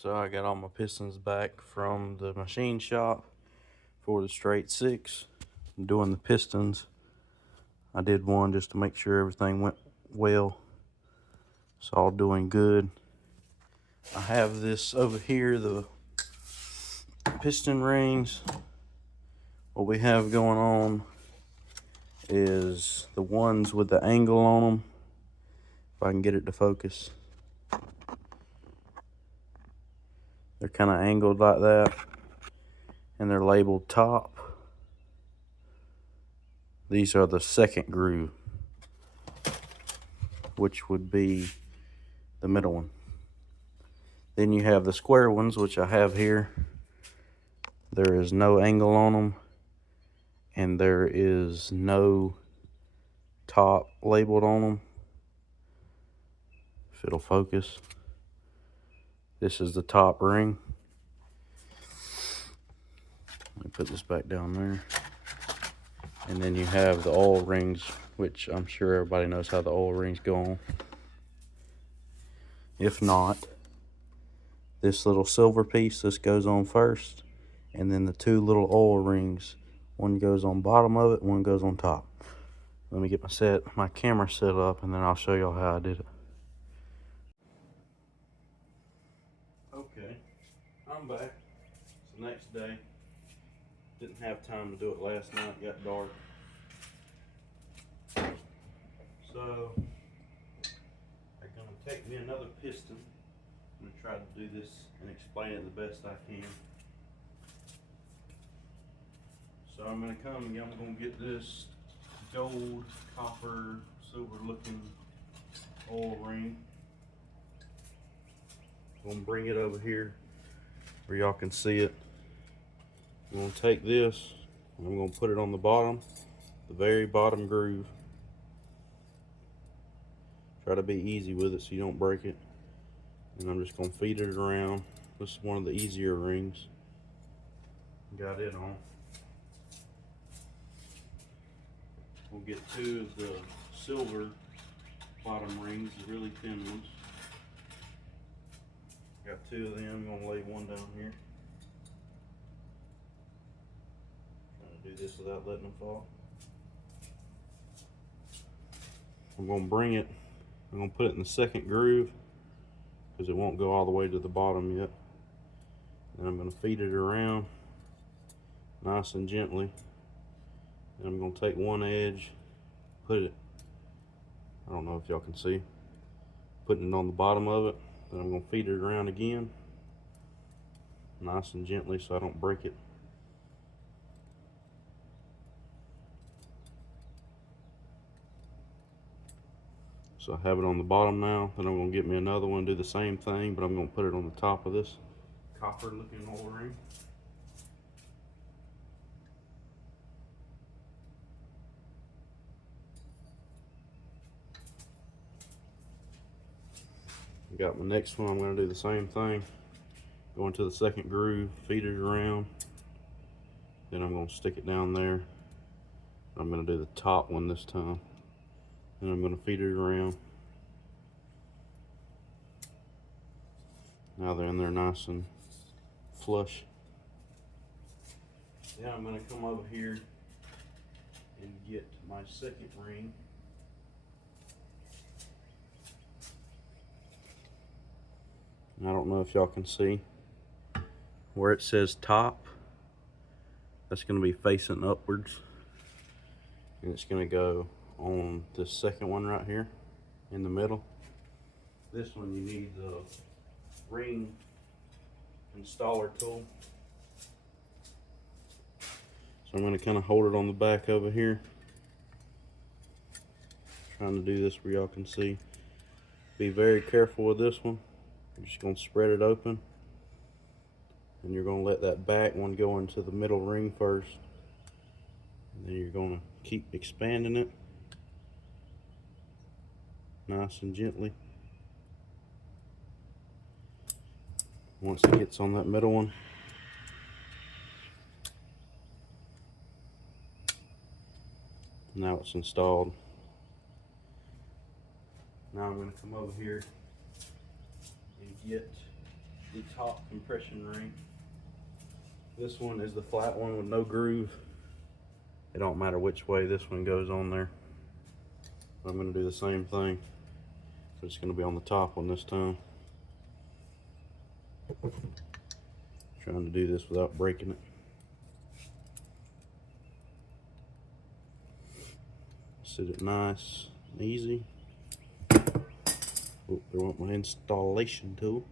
So I got all my pistons back from the machine shop for the straight six. I'm doing the pistons. I did one just to make sure everything went well. It's all doing good. I have this over here, the piston rings. What we have going on is the ones with the angle on them. If I can get it to focus. They're kind of angled like that. And they're labeled top. These are the second groove, which would be the middle one. Then you have the square ones, which I have here. There is no angle on them, and there is no top labeled on them. If it'll focus. This is the top ring. Let me put this back down there. And then you have the oil rings, which I'm sure everybody knows how the oil rings go on. If not, this little silver piece, this goes on first, and then the two little oil rings, one goes on bottom of it, one goes on top. Let me get my camera set up, and then I'll show y'all how I did it. Okay, I'm back. It's the next day. Didn't have time to do it last night, it got dark. So, I'm gonna take me another piston. I'm gonna try to do this and explain it the best I can. So I'm gonna I'm gonna get this gold, copper, silver looking oil ring. I'm gonna bring it over here where y'all can see it. I'm gonna take this and I'm gonna put it on the bottom, the very bottom groove. Try to be easy with it so you don't break it. And I'm just gonna feed it around. This is one of the easier rings. Got it on. We'll get two of the silver bottom rings, the really thin ones. Got two of them. I'm gonna lay one down here. Trying to do this without letting them fall. I'm gonna bring it. I'm gonna put it in the second groove because it won't go all the way to the bottom yet. And I'm gonna feed it around nice and gently. And I'm gonna take one edge, put it, I don't know if y'all can see, putting it on the bottom of it. Then I'm gonna feed it around again, nice and gently so I don't break it. So I have it on the bottom now. Then I'm gonna get me another one, do the same thing, but I'm gonna put it on the top of this copper looking oil ring. Got my next one. I'm gonna do the same thing. Go into the second groove, feed it around. Then I'm gonna stick it down there. I'm gonna do the top one this time. Then I'm gonna feed it around. Now they're in there nice and flush. Then I'm gonna come over here and get my second ring. I don't know if y'all can see where it says top. That's gonna be facing upwards. And it's gonna go on this second one right here in the middle. This one you need the ring installer tool. So I'm gonna kind of hold it on the back over here. Trying to do this where y'all can see. Be very careful with this one. You're just gonna spread it open. And you're gonna let that back one go into the middle ring first. And then you're gonna keep expanding it. Nice and gently. Once it gets on that middle one, now it's installed. Now I'm going to come over here and get the top compression ring. This one is the flat one with no groove. It don't matter which way this one goes on there. I'm going to do the same thing. So it's going to be on the top one this time. Trying to do this without breaking it. Sit it nice and easy. Oh, there went my installation tool.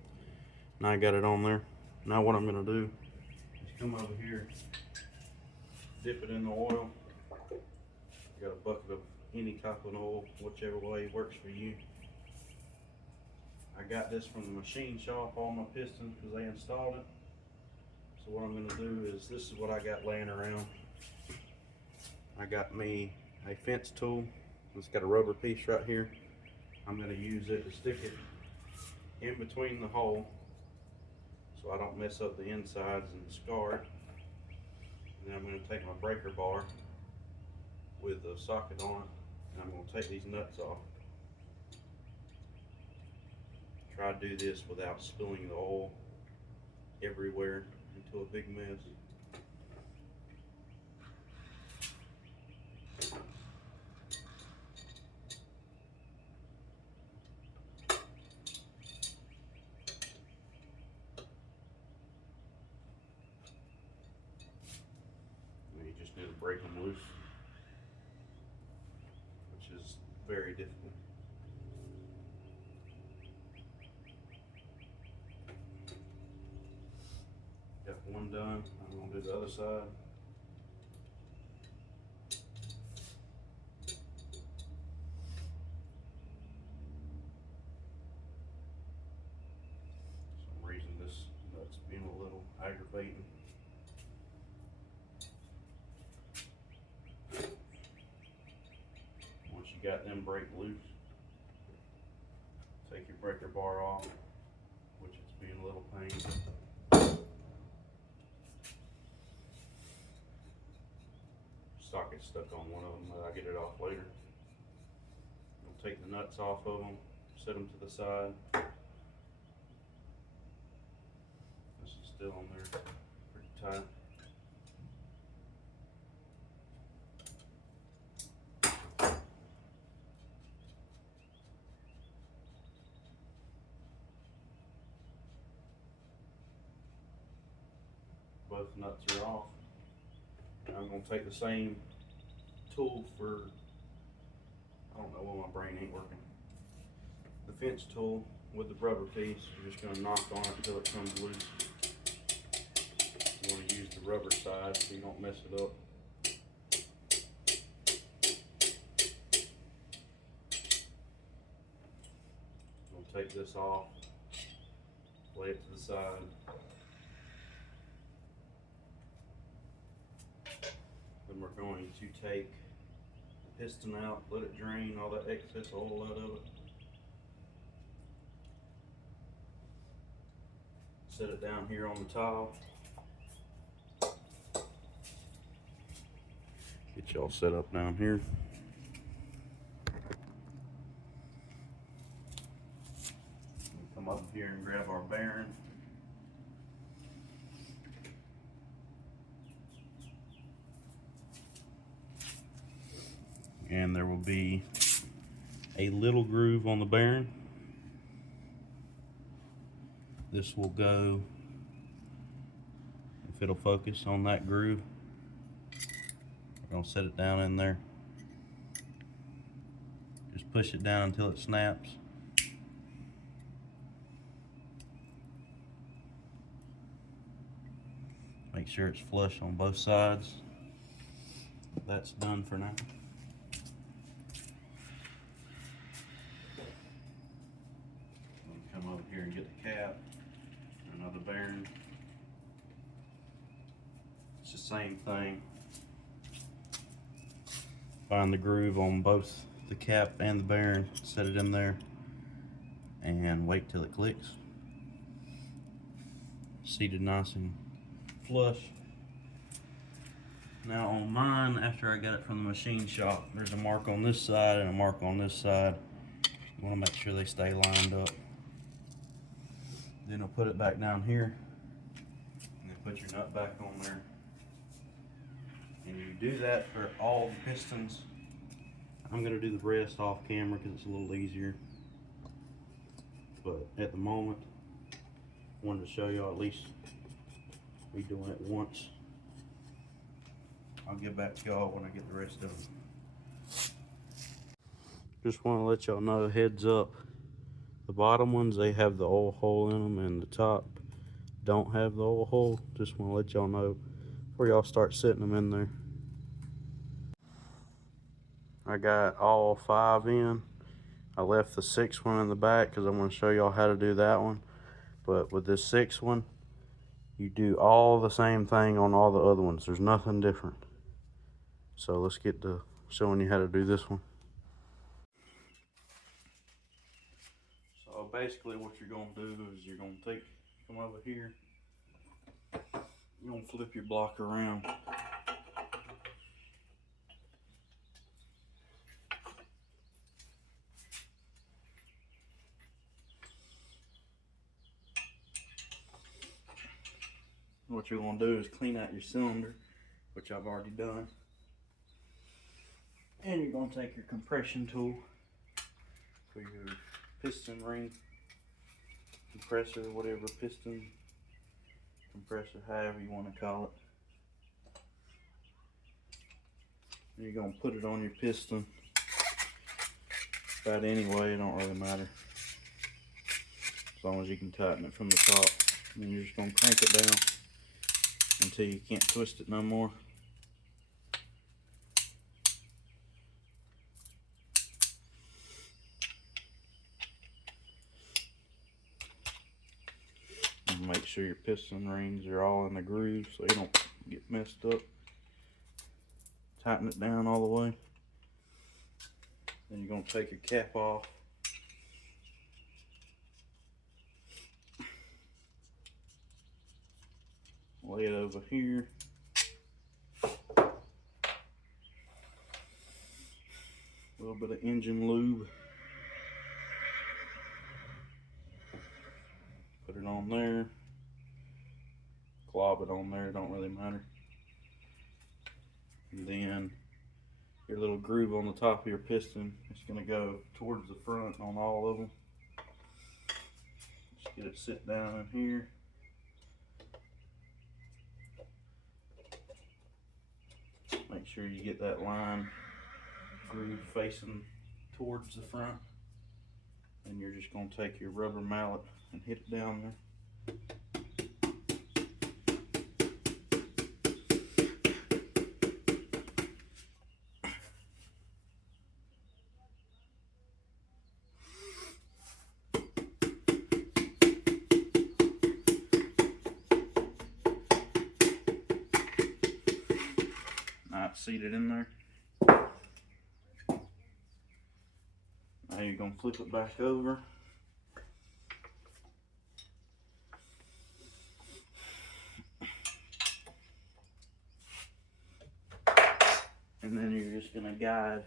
Now I got it on there. Now what I'm going to do is come over here, dip it in the oil. I got a bucket of any type of oil, whichever way works for you. I got this from the machine shop, all my pistons, because they installed it. So what I'm going to do is, this is what I got laying around. I got me a fence tool. It's got a rubber piece right here. I'm going to use it to stick it in between the hole so I don't mess up the insides and scar it. And then I'm going to take my breaker bar with the socket on it, and I'm going to take these nuts off. Try to do this without spilling the oil everywhere into a big mess. You just need to break them loose, which is very difficult. Got one done. I'm going to do the other side. For some reason this nut's being a little aggravating. Once you got them break loose, take your breaker bar off, which it's being a little pain. Socket stuck on one of them, but I'll get it off later. I'll take the nuts off of them, set them to the side. This is still on there, pretty tight. Both nuts are off. I'm going to take the same tool for, I don't know why my brain ain't working. The fence tool with the rubber piece, you're just going to knock on it until it comes loose. You want to use the rubber side so you don't mess it up. I'm going to take this off, lay it to the side. Then we're going to take the piston out, let it drain all that excess oil out of it. Set it down here on the tile. Get y'all set up down here. Come up here and grab our bearing. And there will be a little groove on the bearing. This will go, if it'll focus on that groove, we're gonna set it down in there. Just push it down until it snaps. Make sure it's flush on both sides. That's done for now. Come over here and get the cap, another bearing. It's the same thing. Find the groove on both the cap and the bearing, set it in there, and wait till it clicks. Seated nice and flush. Now on mine, after I got it from the machine shop, there's a mark on this side and a mark on this side. You want to make sure they stay lined up. Then I'll put it back down here, and then put your nut back on there. And you do that for all the pistons. I'm gonna do the rest off camera because it's a little easier. But at the moment, I wanted to show y'all at least me doing it once. I'll get back to y'all when I get the rest done. Just want to let y'all know, heads up, the bottom ones, they have the oil hole in them, and the top don't have the oil hole. Just want to let y'all know before y'all start setting them in there. I got all 5 in. I left the 6th one in the back because I want to show y'all how to do that one. But with this 6th one, you do all the same thing on all the other ones. There's nothing different. So let's get to showing you how to do this one. So basically what you're going to do is you're going to come over here. You're going to flip your block around. What you're going to do is clean out your cylinder, which I've already done. And you're going to take your compression tool for your piston ring, compressor, whatever, piston, compressor, however you want to call it. And you're going to put it on your piston. About anyway, it don't really matter. As long as you can tighten it from the top. And then you're just going to crank it down until you can't twist it no more. And make sure your piston rings are all in the groove so they don't get messed up. Tighten it down all the way. Then you're going to take your cap off. Lay it over here. A little bit of engine lube. Put it on there. Glob it on there, don't really matter. And then your little groove on the top of your piston is going to go towards the front on all of them. Just get it sit down in here. Make sure you get that line groove facing towards the front. And you're just going to take your rubber mallet and hit it down there. Seated in there. Now you're going to flip it back over. And then you're just going to guide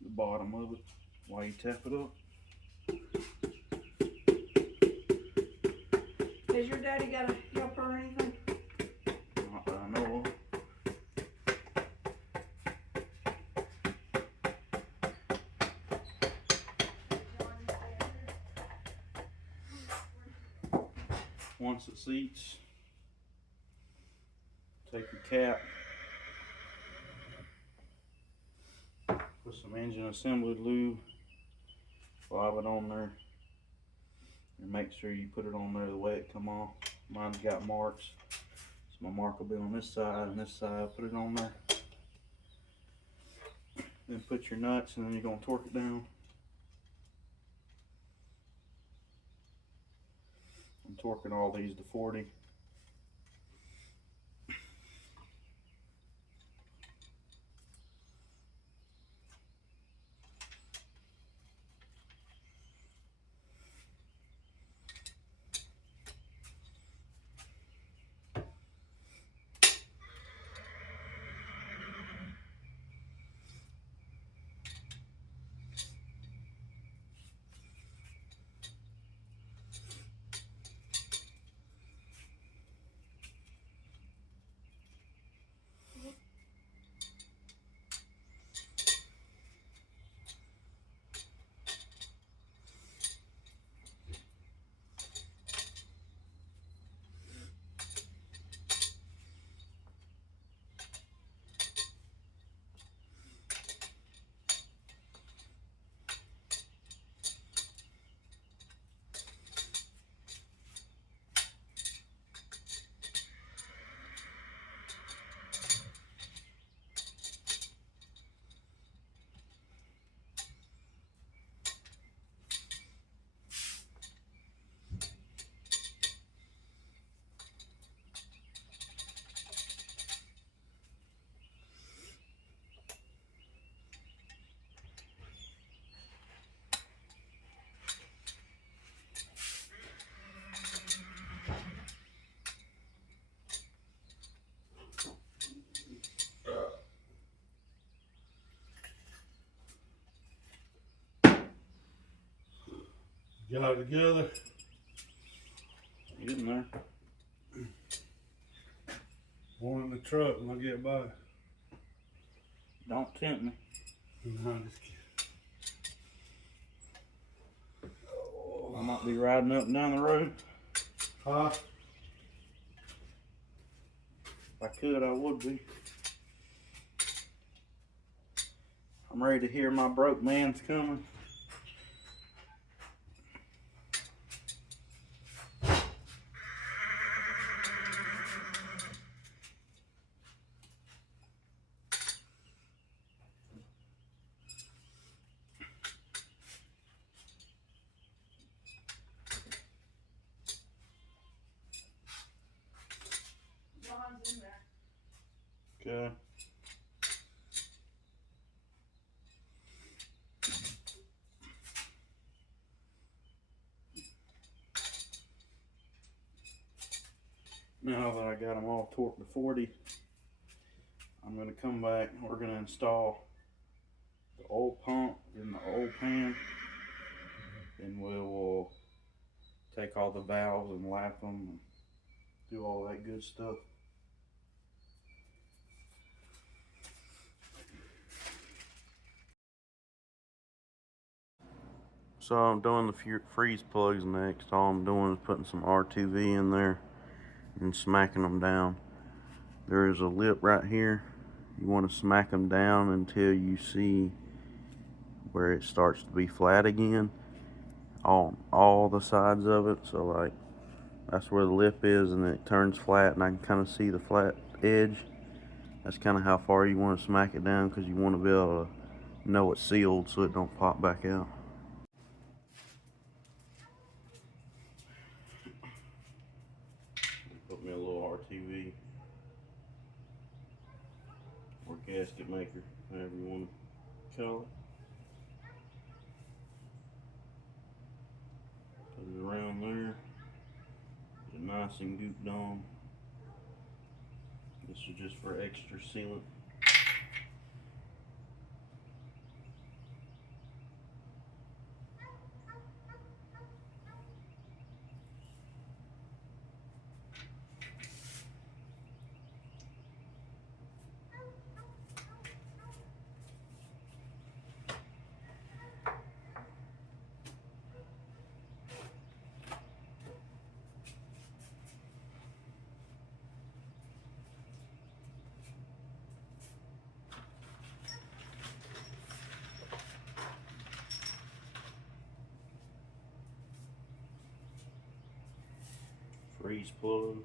the bottom of it while you tap it up. Has your daddy got a helper or anything? Not that I know of. Once it seats, take your cap, put some engine assembly lube, lob it on there, and make sure you put it on there the way it come off. Mine's got marks, so my mark will be on this side and this side. Put it on there. Then put your nuts, and then you're going to torque it down. I'm torquing all these to 40. Got it together. Getting there. One in the truck when I get by. Don't tempt me. No, I'm just kidding. I might be riding up and down the road. Huh? If I could, I would be. I'm ready to hear my broke man's coming. John's in there. Okay. Now that I got them all torqued to 40, I'm going to come back and we're going to install the oil pump in the oil pan, and we will take all the valves and lap them and do all that good stuff. So I'm doing the freeze plugs next. All I'm doing is putting some R2V in there and smacking them down. There is a lip right here. You want to smack them down until you see where it starts to be flat again on all the sides of it. So like that's where the lip is, and it turns flat and I can kind of see the flat edge. That's kind of how far you want to smack it down, because you want to be able to know it's sealed so it don't pop back out. Put me a little RTV or gasket maker, however you want to call it. Put it around there. Get it nice and gooped on. This is just for extra sealant. Freeze plug.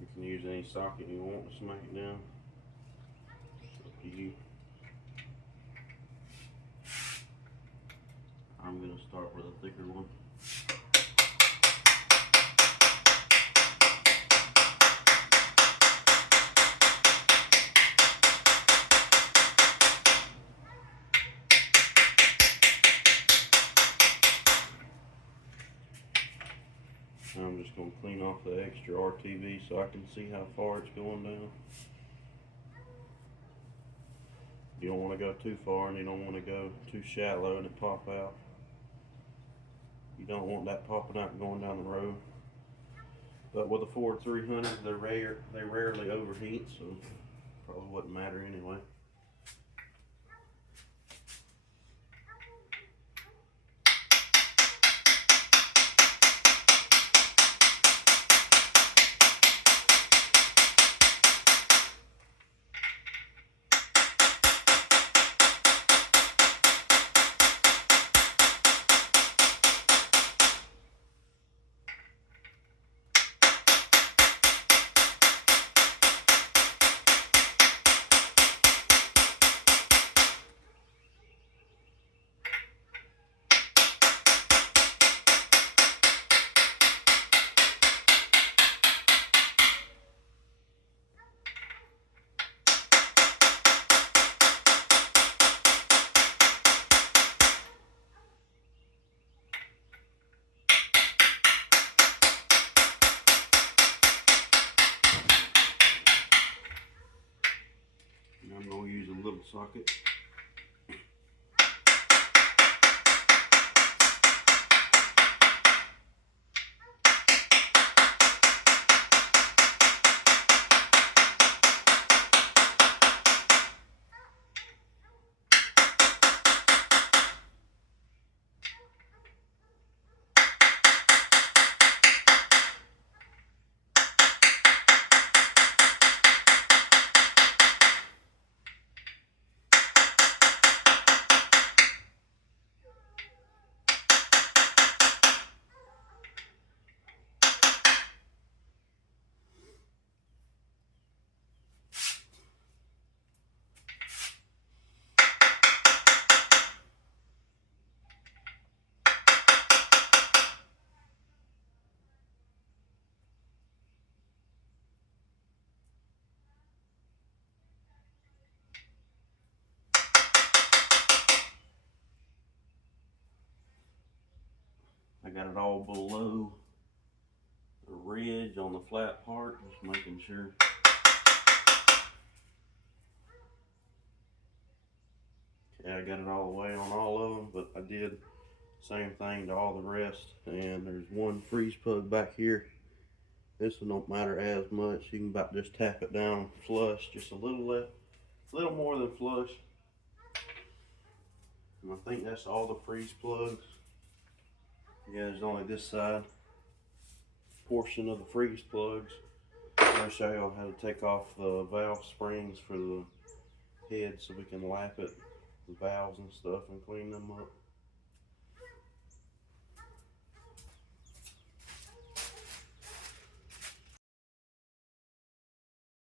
You can use any socket you want to smack it down. It's up to you. I'm going to start with a thicker one. Now I'm just going to clean off the extra RTV so I can see how far it's going down. You don't want to go too far, and you don't want to go too shallow and it pop out. You don't want that popping out and going down the road. But with a Ford 300, they rarely overheat, so probably wouldn't matter anyway. I'm going to use a little socket. I got it all below the ridge on the flat part, just making sure. Okay, I got it all the way on all of them, but I did same thing to all the rest. And there's one freeze plug back here. This one don't matter as much. You can about just tap it down flush, just a little less, little more than flush. And I think that's all the freeze plugs. Yeah, there's only this side portion of the freeze plugs. I'll show y'all how to take off the valve springs for the head so we can lap it, the valves and stuff, and clean them up.